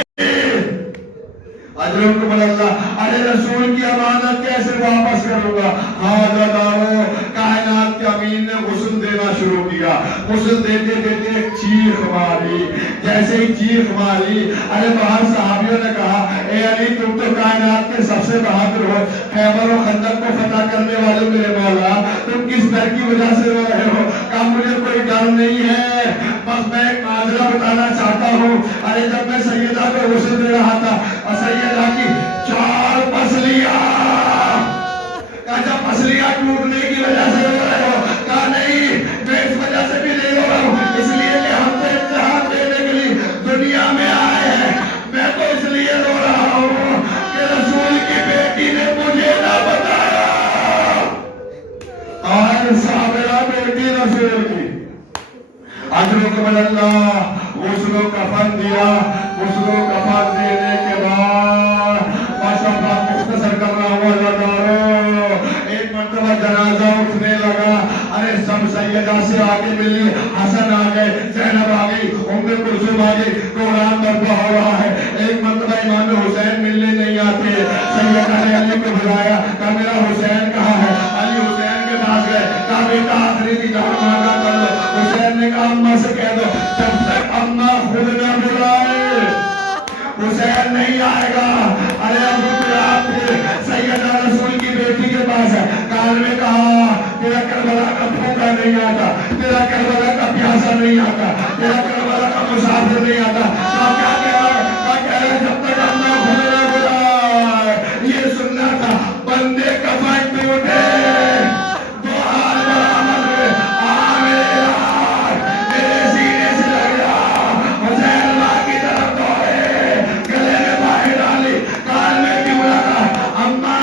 اجرکم اللہ، ارے رسول کی امانت کیسے واپس کروں گا؟ حاضر آؤ، کائنات کے امین نے غسل دینا شروع کیا۔ غسل دیتے دیتے ایک چیخ ماری، جیسے ہی چیخ ماری ارے باہر صحابیوں نے کہا اے علی تم تو کائنات کے سب سے بہادر ہو، خیبر و خندق کو فتح کرنے والے میرے مولا، تم کس ڈر کی وجہ سے رو رہے ہو؟ کہا مجھے کوئی ڈر نہیں ہے، بس میں ایک معذرہ بتانا چاہتا ہوں۔ ارے جب میں سیدہ کو غسل دے رہا تھا اور سیدہ کی 4 پسلیاں، کہا جب پسلیاں ٹوٹنے کی وجہ سے رو رہے ہو؟ کہا نہیں، میں اس وجہ سے بھی نہیں رو رہا ہوں، اس لیے کہ ہم سے امتحان دینے کے لیے دنیا میں آئے ہیں۔ میں تو اس لیے رو رہا ہوں کہ رسول کی بیٹی نے مجھے نہ بتایا، اور صابرہ بیٹی رسول کی۔ اجرکم اللہ، غسل و کفن دیا۔ غسل و کفن دینے کے بعد مختصر کر رہا ہوں لگارو، ایک مرتبہ جنازہ اٹھنے لگا۔ ارے سب سیدہ سے آگے ملی، حسن آ گئے، زینب آ گئی، ام کلثوم آ گئی، قرآن برپا ہو رہا ہے۔ ایک مرتبہ امام حسین ملنے نہیں آتے، سیدہ نے علی کو بلایا، کہا میرا حسین کہاں ہے؟ علی حسین کے پاس گئے، کہا بیٹا آخری دیدار مانگا کر لو۔ حسین نے کہا اماں سے کہہ دو جب تک اماں خود نہ بلائے حسین نہیں آئے گا۔ ارے ابو آپ سیدہ رسول کی بیٹی کے پاس ہے، کان میں کہا تیرا کربلا کا بھوکا نہیں آتا، تیرا کربلا کا پیاسا نہیں آتا، تیرا کربلا کا مسافر نہیں آتا۔ کیا کہہ رہا ہے؟ جب تک اماں خود نہ بلائے۔ یہ سننا تھا، بندے کفن ٹوٹے، دو ہاتھ برآمد ہوئے، آ میرے یار میرے سینے سے لگ جا۔ حسین ماں کی طرف دوڑے، گلے میں باہیں ڈالی، کان میں کیوں لگا؟ اماں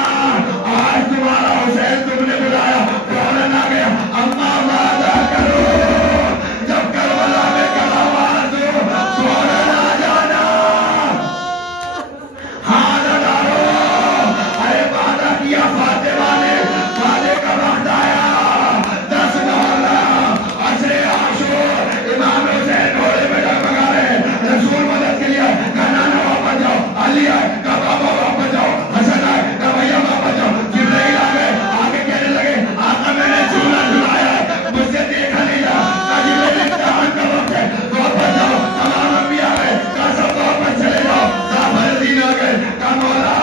آج تمہارا حسین تم نے بلایا، فوراً آ گیا۔ اماں وعدہ کرو جب کربلا میں کل آواز ہو فوراً آ جانا۔ ہاں دارو، ارے وعدہ کیا فاطمہ نے، وعدے کا وقت آیا۔ 10 محرم عصر عاشور، امام حسین گھوڑے میں ڈگمگا رہے، رسول مدد کے لیے آئے، کہا نانا واپس جاؤ۔ علی آئے، کہا بابا واپس جاؤ۔ حسن آئے، کہا بھیا واپس جاؤ۔ جبرائیل آ گئے، آگے کہنے لگے آقا میں نے جھولا جھلایا ہے، مجھ سے دیکھا نہیں جا۔ کہا جبرائیل امتحان کا وقت ہے، واپس جاؤ۔ تمام انبیاء آ گئے، کہا سب واپس چلے جاؤ۔ جعفر الدین آ گئے، کہا مولا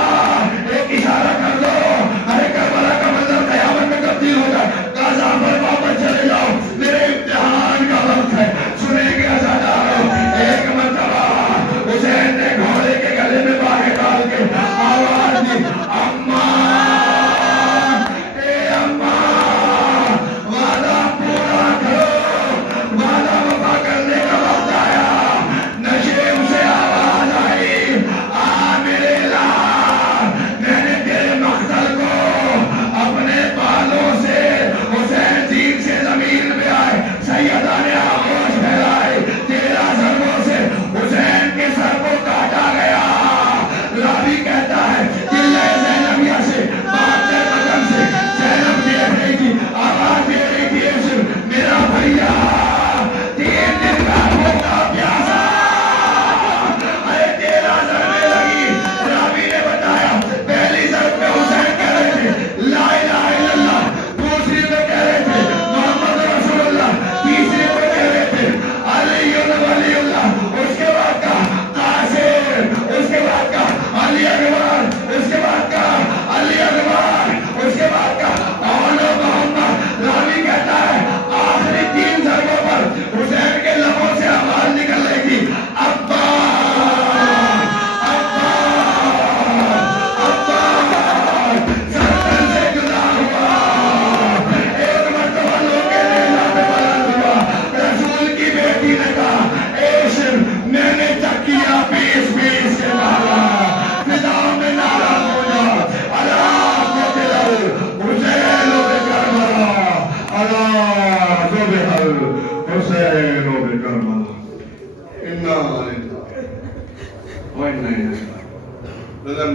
ایک اشارہ کر دو، ارے کربلا کا منظر قیامت میں تبدیل ہو جائے۔ کہا جعفر واپس چلے جاؤ، میرے امتحان کا وقت ہے۔ سنیں گے عزادارو، ایک مرتبہ حسین نے گھوڑے کے گلے میں باہیں ڈال کے آواز دی، اماں اے اماں وعدہ پورا کرو، وعدہ وفا کرنے کا وقت آیا۔ نشیب سے آواز آئی، آ میرے لال، میں نے تیرے مقتل کو اپنے بالوں سے حسین دین سے زمین پہ آئے، سیدہ نے آغوش پھیلائے، 13 ضربوں سے حسین کے سر کو کاٹا گیا۔ راوی کہتا ہے دل زینب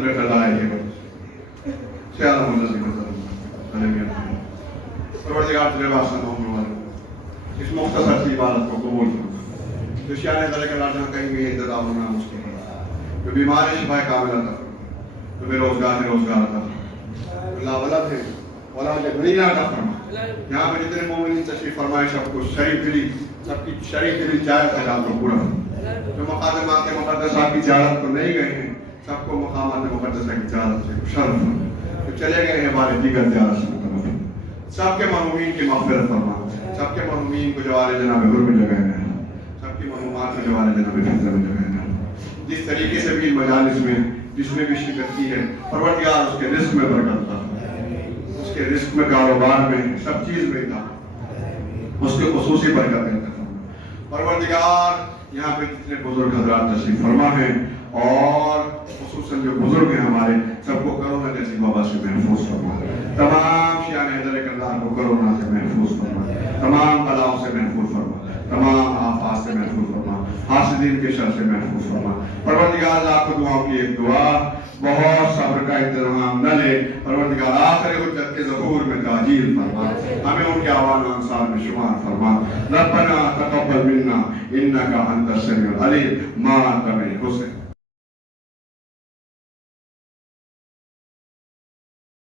قدرت اللہ ہے سیالہ ملزم پروردگار تیرے واسطے ہونے والے اس مختصر سی عبادت کو قبول کرو. جو شان ہے کہ اللہ جہاں کہیں بھی انتظام ہونا مشکل ہے, جو بیمار ہے شفا کامل عطا فرما, جو بے روزگار ہے روزگار عطا فرما, جو لاولد ہے اولاد غنیہ عطا فرما. یہاں پہ جتنے مومنین تشریف فرمائے سب کو شریف دلی, سب کی شریف دلی چاہت ہے آپ کو پورا. جو مقدمات مقدسات کی زیارت کو نہیں گئے ہیں سب کو مقامات مقدسہ کی زیارت سے شرف. جو چلے گئے ہیں ہمارے دیگر زیارت سے مطلب سب کے مرحومین کی مغفرت فرما. سب کے مرحومین کو جوار جناب حضور میں جگہ ہے, سب کی مرحومات کو جوار جناب حضور میں جگہ ہے. جس طریقے سے بھی مجالس میں جس میں بھی شرکت کی ہے پروردگار اس کے رزق میں برکت تھا, اس کے رزق میں کاروبار میں سب چیز میں تھا, اس کے خصوصی برکت دیتا تھا. پروردگار یہاں پہ جتنے بزرگ حضرات تشریف فرما ہیں اور خصوصاً جو بزرگ ہیں ہمارے سب کو کرونا جیسی وبا سے محفوظ فرما. تمام شیعان حیدر اللہ کو کرونا سے محفوظ فرما, تمام بلاؤں سے محفوظ فرما, تمام آفات سے محفوظ فرما, حاسدین کے شر سے محفوظ فرما. پروردگار اللہ کو دعاؤں کی ایک دعا, بہت صبر کا انتظام نہ لے, پروردگار آخر حجت کے ظہور میں تاجیل فرما, ہمیں ان کے آوان و انصار میں شمار فرما. ربنا تقبل منا انکا انت السمیع العلیم ما انت من حسن